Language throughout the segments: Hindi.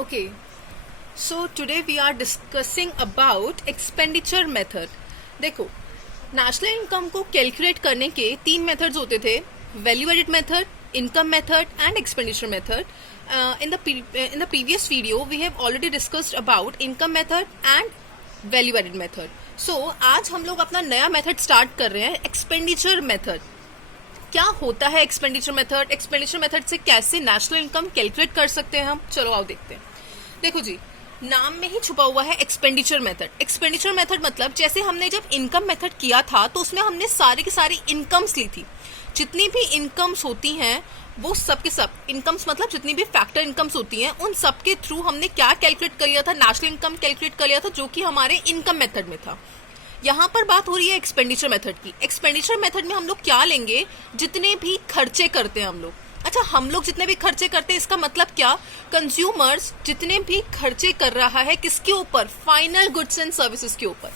Okay, so today we are discussing about expenditure method. देखो, नेशनल इनकम को कैलकुलेट करने के 3 मेथड्स होते थे: value added method, income method and expenditure method. In the previous video we have already discussed about income method and value added method. So आज हम लोग अपना नया मेथड स्टार्ट कर रहे हैं, एक्सपेंडिचर मेथड. क्या होता है एक्सपेंडिचर मेथड? एक्सपेंडिचर मेथड से कैसे नेशनल इनकम कैलकुलेट कर सकते हैं हम? चलो आओ देखते हैं. देखो जी, नाम में ही छुपा हुआ है एक्सपेंडिचर मेथड. एक्सपेंडिचर मेथड मतलब जैसे हमने जब इनकम मेथड किया था तो उसमें हमने सारी की सारी इनकम्स ली थी. जितनी भी इनकम्स होती हैं वो सब के सब इनकम्स, मतलब जितनी भी फैक्टर इनकम्स होती हैं उन सब के थ्रू हमने क्या कैलकुलेट कर लिया था? नेशनल इनकम कैलकुलेट कर लिया था, जो कि हमारे इनकम मेथड में था. यहाँ पर बात हो रही है एक्सपेंडिचर मेथड की. एक्सपेंडिचर मेथड में हम लोग क्या लेंगे? जितने भी खर्चे करते हैं हम लोग. अच्छा, हम लोग जितने भी खर्चे करते हैं इसका मतलब क्या? कंज्यूमर्स जितने भी खर्चे कर रहा है किसके ऊपर? फाइनल गुड्स एंड सर्विसेज के ऊपर.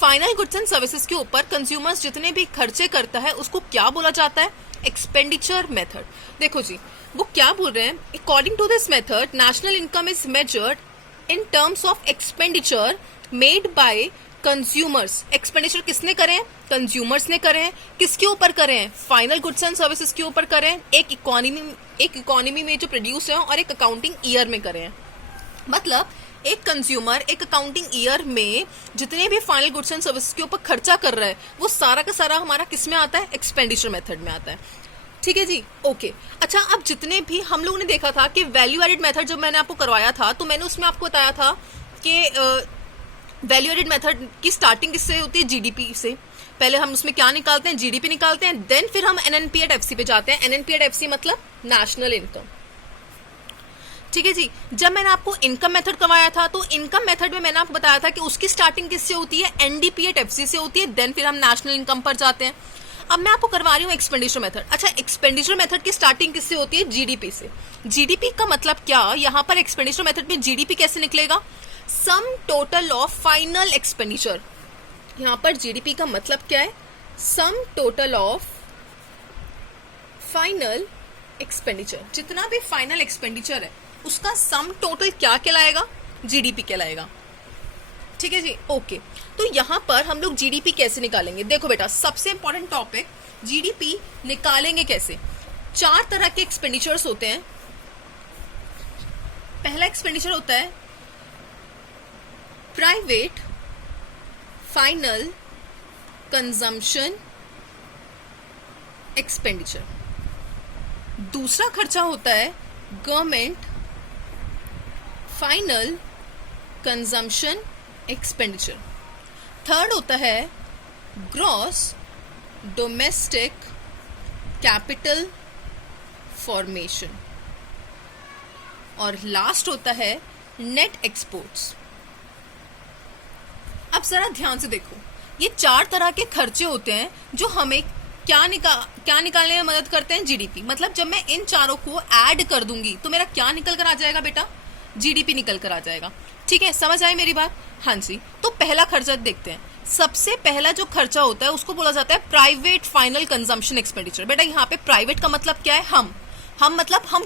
फाइनल गुड्स एंड सर्विसेज के ऊपर कंज्यूमर्स जितने भी खर्चे करता है उसको क्या बोला जाता है? Expenditure method. देखो जी, वो क्या बोल रहे हैं? According to this method national income is measured in terms of expenditure made by consumers. Expenditure किसने करे हैं? कंज्यूमर्स ने करे हैं. किसके ऊपर करे हैं? फाइनल गुड्स एंड सर्विसेज के ऊपर करे हैं. एक इकोनॉमी में जो प्रोड्यूस है और एक अकाउंटिंग ईयर में करे हैं. मतलब एक कंज्यूमर एक अकाउंटिंग ईयर में जितने भी फाइनल गुड्स एंड सर्विसेज के ऊपर खर्चा कर रहा है वो सारा का सारा हमारा किस में आता है? एक्सपेंडिचर मेथड में आता है. ठीक है जी, ओके. अच्छा, अब जितने भी हम लोगों ने देखा था कि वैल्यू एडिड मेथड जब मैंने आपको करवाया था तो मैंने उसमें आपको बताया था कि वैल्यू एडिड मेथड की स्टार्टिंग किससे होती है? जीडीपी से. पहले हम उसमें क्या निकालते हैं? जीडीपी निकालते हैं. देन फिर हम एनएनपी एट एफसी पे जाते हैं. एनएनपी एट एफसी मतलब नेशनल इनकम. ठीक है जी. जब मैंने आपको इनकम मेथड करवाया था तो इनकम मेथड में मैंने आपको बताया था कि उसकी स्टार्टिंग किससे होती है? एनडीपी एट एफसी से होती है. देन फिर हम नेशनल इनकम पर जाते हैं. अब मैं आपको करवा रही हूँ एक्सपेंडिचर मेथड. अच्छा, एक्सपेंडिचर मेथड की स्टार्टिंग किससे होती है? जीडीपी से. जीडीपी का मतलब क्या? यहाँ पर एक्सपेंडिचर मेथड में जीडीपी कैसे निकलेगा? Sum total of final expenditure. यहाँ पर जीडीपी का मतलब क्या है? Sum total of final expenditure. जितना भी फाइनल एक्सपेंडिचर है उसका सम टोटल क्या कहलाएगा? जीडीपी कहलाएगा. ठीक है जी, ओके. तो यहां पर हम लोग जीडीपी कैसे निकालेंगे? देखो बेटा, सबसे इंपॉर्टेंट टॉपिक, जीडीपी निकालेंगे कैसे? 4 तरह के एक्सपेंडिचर्स होते हैं. पहला एक्सपेंडिचर होता है प्राइवेट फाइनल कंजम्पशन एक्सपेंडिचर. दूसरा खर्चा होता है government final consumption expenditure. Third होता है ग्रॉस डोमेस्टिक कैपिटल फॉर्मेशन. और लास्ट होता है नेट एक्सपोर्ट्स. अब जरा ध्यान से देखो, ये 4 तरह के खर्चे होते हैं जो हमें क्या निकालने में मदद करते हैं? जीडीपी. मतलब जब मैं इन चारों को ऐड कर दूंगी तो मेरा क्या निकल कर आ जाएगा बेटा? जीडीपी निकल कर आ जाएगा. ठीक है, समझ आई मेरी बात? हाँ जी. तो पहला खर्चा देखते हैं. सबसे पहला जो खर्चा होता है उसको बोला जाता है प्राइवेट फाइनल कंजम्पशन एक्सपेंडिचर. बेटा यहाँ पे प्राइवेट का मतलब क्या है? हम मतलब हम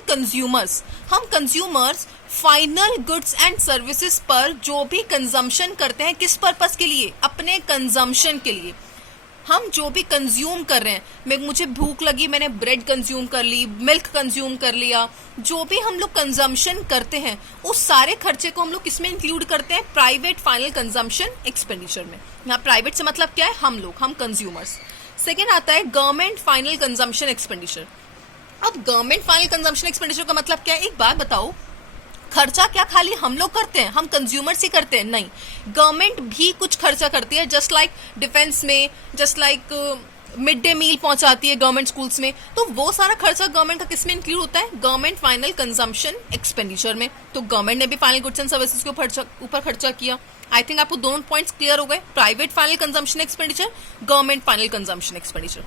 consumers final goods and services पर जो भी कंजम्पशन करते हैं, किस पर्पस के लिए? अपने कंजम्पशन के लिए. हम जो भी कंज्यूम कर रहे हैं, मुझे भूख लगी, मैंने ब्रेड कंज्यूम कर ली, मिल्क कंज्यूम कर लिया, जो भी हम लोग कंजम्पशन करते हैं उस सारे खर्चे को हम लोग किसमें इंक्लूड करते हैं? प्राइवेट फाइनल कंजम्पशन एक्सपेंडिचर में. यहाँ प्राइवेट से मतलब क्या है? हम कंज्यूमर्स. सेकेंड आता है गवर्नमेंट फाइनल कंजम्पशन एक्सपेंडिचर. अब गवर्नमेंट फाइनल कंजम्पशन एक्सपेंडिचर का मतलब क्या है? एक बात बताओ, खर्चा क्या खाली हम लोग करते हैं? हम कंज्यूमर्स ही करते हैं? नहीं, गवर्नमेंट भी कुछ खर्चा करती है. जस्ट लाइक डिफेंस में, just like mid day meal पहुंचाती है गवर्नमेंट स्कूल्स में. तो वो सारा खर्चा गवर्नमेंट का किस में इंक्लूड होता है? गवर्नमेंट फाइनल कंजम्पशन एक्सपेंडिचर में. तो गवर्नमेंट ने भी फाइनल गुड्स एंड सर्विसेज के ऊपर खर्चा किया. आई थिंक आपको दोनों पॉइंट्स क्लियर हो गए. Private final consumption expenditure, government final consumption expenditure.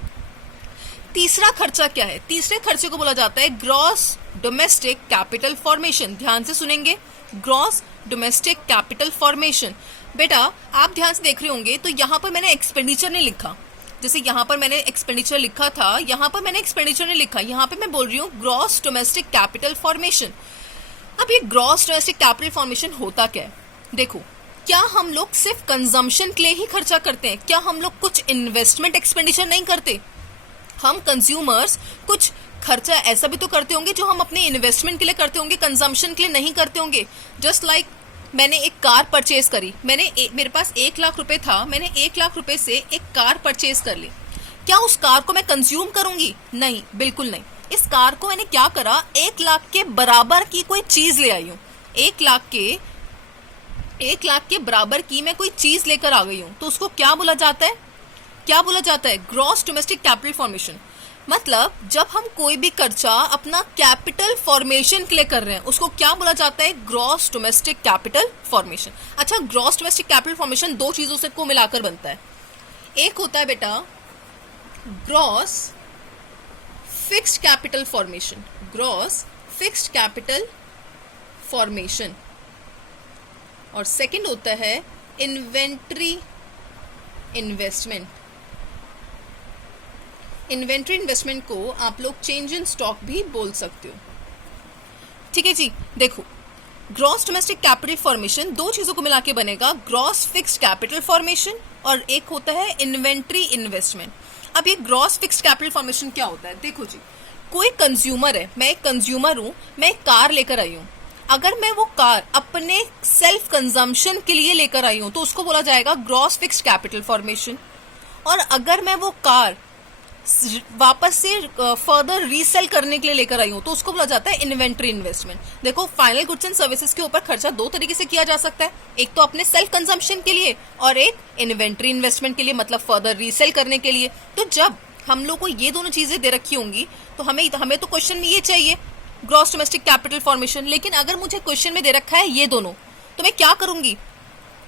तीसरा खर्चा क्या है? तीसरे खर्चे को बोला जाता है ग्रॉस डोमेस्टिक कैपिटल फॉर्मेशन. ध्यान से सुनेंगे, ग्रॉस डोमेस्टिक कैपिटल फॉर्मेशन. बेटा आप ध्यान से देख रहे होंगे तो यहाँ पर मैंने एक्सपेंडिचर नहीं लिखा. जैसे यहाँ पर मैंने एक्सपेंडिचर लिखा था, यहाँ पर मैंने एक्सपेंडिचर नहीं लिखा, यहाँ पे मैं बोल रही हूँ ग्रॉस डोमेस्टिक कैपिटल फॉर्मेशन. अब ये ग्रॉस डोमेस्टिक कैपिटल फॉर्मेशन होता क्या है? देखो, क्या हम लोग सिर्फ कंजम्पशन के लिए ही खर्चा करते हैं? क्या हम लोग कुछ इन्वेस्टमेंट एक्सपेंडिचर नहीं करते? हम कंज्यूमर्स कुछ खर्चा ऐसा भी तो करते होंगे जो हम अपने इन्वेस्टमेंट के लिए करते होंगे, कंजम्पशन के लिए नहीं करते होंगे। जस्ट लाइक मैंने एक कार परचेज करी, मेरे पास 1 लाख रुपए था, मैंने 1 लाख रुपए से एक कार परचेज कर ली। क्या उस कार को मैं कंज्यूम करूंगी? नहीं, बिल्कुल नहीं। इस कार को मैंने क्या करा, 1 लाख के बराबर की कोई चीज ले आई हूँ। 1 लाख के बराबर की मैं कोई चीज लेकर आ गई हूँ, तो उसको क्या बोला जाता है? क्या बोला जाता है? Gross domestic capital formation. मतलब जब हम कोई भी खर्चा अपना कैपिटल फॉर्मेशन के लिए कर रहे हैं, उसको क्या बोला जाता है? Gross domestic capital formation. अच्छा, ग्रॉस डोमेस्टिक कैपिटल फॉर्मेशन 2 चीजों से को मिलाकर बनता है। एक होता है बेटा gross fixed capital formation, gross fixed capital formation, और सेकंड होता है इन्वेंट्री इन्वेस्टमेंट। इन्वेंट्री इन्वेस्टमेंट को आप लोग चेंज इन स्टॉक भी बोल सकते हो। ठीक है जी। देखो, ग्रॉस डोमेस्टिक कैपिटल फॉर्मेशन 2 चीजों को मिला के बनेगा, ग्रॉस फिक्स्ड कैपिटल फॉर्मेशन और एक होता है इन्वेंट्री इन्वेस्टमेंट। अब ये ग्रॉस फिक्स्ड कैपिटल फॉर्मेशन क्या होता है? देखो जी, कोई कंज्यूमर है, मैं एक कंज्यूमर हूं, मैं एक कार लेकर आई हूं। अगर मैं वो कार अपने सेल्फ कंजम्पशन के लिए लेकर आई हूं तो उसको बोला जाएगा ग्रॉस फिक्स्ड कैपिटल फॉर्मेशन। और अगर मैं वो कार वापस से फर्दर रीसेल करने के लिए लेकर आई हूं तो उसको बोला जाता है इन्वेंट्री इन्वेस्टमेंट। देखो, फाइनल गुड्स एंड सर्विसेज के ऊपर खर्चा 2 तरीके से किया जा सकता है, एक तो अपने सेल्फ कंजम्पशन के लिए और एक इन्वेंट्री इन्वेस्टमेंट के लिए, मतलब फर्दर रीसेल करने के लिए। तो जब हम लोग को ये दोनों चीजें दे रखी होंगी तो हमें तो क्वेश्चन में ये चाहिए ग्रॉस डोमेस्टिक कैपिटल फॉर्मेशन। लेकिन अगर मुझे क्वेश्चन में दे रखा है ये दोनों, तो मैं क्या करूंगी?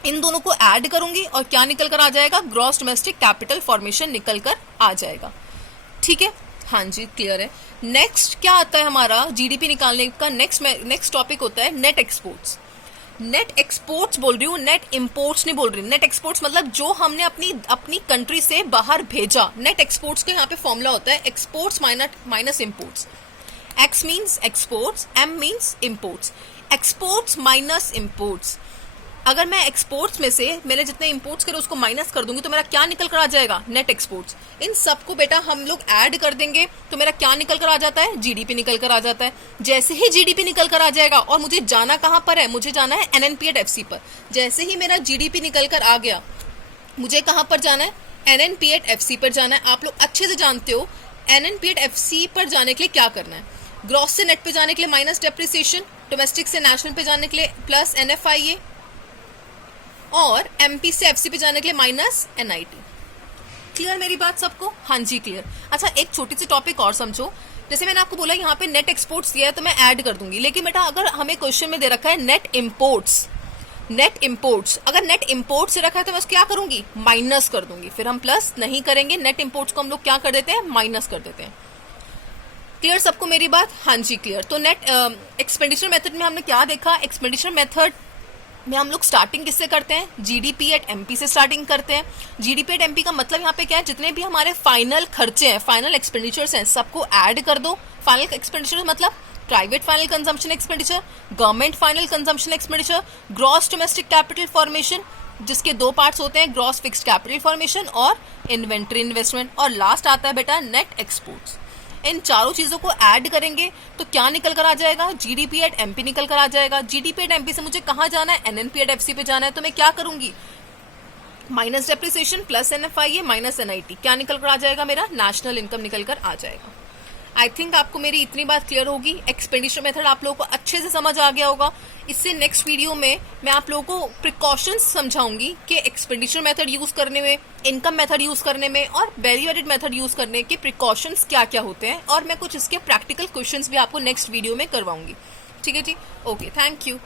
इन दोनों को ऐड करूंगी और क्या निकल कर आ जाएगा? ग्रॉस डोमेस्टिक कैपिटल फॉर्मेशन निकल कर आ जाएगा। ठीक है, हाँ जी, क्लियर है। नेक्स्ट क्या आता है हमारा जीडीपी निकालने का? नेक्स्ट टॉपिक होता है नेट एक्सपोर्ट्स। नेट एक्सपोर्ट्स बोल रही हूँ, नेट इम्पोर्ट्स नहीं बोल रही। नेट एक्सपोर्ट्स मतलब जो हमने अपनी कंट्री से बाहर भेजा। नेट एक्सपोर्ट्स का यहाँ पे फॉर्मूला होता है exports minus imports. X means exports, M means imports. Exports minus imports. अगर मैं एक्सपोर्ट्स में से मैंने जितने इंपोर्ट्स करे उसको माइनस कर दूंगी तो मेरा क्या निकल कर आ जाएगा? Net exports. इन सबको बेटा हम लोग ऐड कर देंगे तो मेरा क्या निकल कर आ जाता है? जीडीपी निकल कर आ जाता है। जैसे ही जीडीपी निकल कर आ जाएगा, और मुझे जाना कहाँ पर है? मुझे जाना है एनएनपी एट एफसी पर। जैसे ही मेरा जीडीपी निकल कर आ गया, मुझे कहाँ पर जाना है? एनएनपी एट एफसी पर जाना है। आप लोग अच्छे से जानते हो एनएनपी एट एफसी पर जाने के लिए क्या करना है। ग्रॉस से नेट पे जाने के लिए माइनस डेप्रिसिएशन, डोमेस्टिक से नेशनल पे जाने के लिए प्लस एनएफआईए, और एमपी से एफसी पे जाने के लिए माइनस एनआईटी। क्लियर मेरी बात सबको? हाँ जी, क्लियर। अच्छा, एक छोटी सी टॉपिक और समझो। जैसे मैंने आपको बोला यहाँ पे नेट एक्सपोर्ट्स दिया है तो मैं ऐड कर दूंगी, लेकिन बेटा अगर हमें क्वेश्चन में दे रखा है नेट इम्पोर्ट्स, अगर नेट इम्पोर्ट्स से रखा है तो मैं उसको क्या करूंगी? माइनस कर दूंगी। फिर हम प्लस नहीं करेंगे, नेट इम्पोर्ट्स को हम लोग क्या कर देते हैं? माइनस कर देते हैं। क्लियर सबको मेरी बात? हाँ जी, क्लियर। तो नेट एक्सपेंडिचर मेथड में हमने क्या देखा? एक्सपेंडिचर मेथड में हम लोग स्टार्टिंग किससे करते हैं? जीडीपी एट एमपी से स्टार्टिंग करते हैं। जीडीपी एट एमपी का मतलब यहाँ पे क्या है? जितने भी हमारे फाइनल खर्चे हैं, फाइनल एक्सपेंडिचर्स हैं, सबको ऐड कर दो। फाइनल एक्सपेंडिचर मतलब private final consumption expenditure, government final consumption expenditure, gross domestic capital formation जिसके 2 पार्ट्स होते हैं, ग्रॉस फिक्स्ड कैपिटल फॉर्मेशन और इन्वेंट्री इन्वेस्टमेंट, और लास्ट आता है बेटा नेट एक्सपोर्ट्स। इन चारों चीजों को ऐड करेंगे तो क्या निकल कर आ जाएगा? जीडीपी एट एमपी निकल कर आ जाएगा। जीडीपी एट एमपी से मुझे कहाँ जाना है? एनएनपी एट एफसी पे जाना है, तो मैं क्या करूंगी? Minus depreciation plus NFIA minus NIT, क्या निकल कर आ जाएगा? मेरा नेशनल इनकम निकल कर आ जाएगा। आई थिंक आपको मेरी इतनी बात क्लियर होगी। एक्सपेंडिचर मेथड आप लोगों को अच्छे से समझ आ गया होगा। इससे नेक्स्ट वीडियो में मैं आप लोगों को प्रिकॉशंस समझाऊंगी कि एक्सपेंडिचर मेथड यूज करने में, इनकम मेथड यूज करने में और वैल्यू एडेड मेथड यूज करने के प्रिकॉशंस क्या क्या होते हैं, और मैं कुछ इसके प्रैक्टिकल क्वेश्चंस भी आपको नेक्स्ट वीडियो में करवाऊंगी। ठीक है जी, ओके, थैंक यू।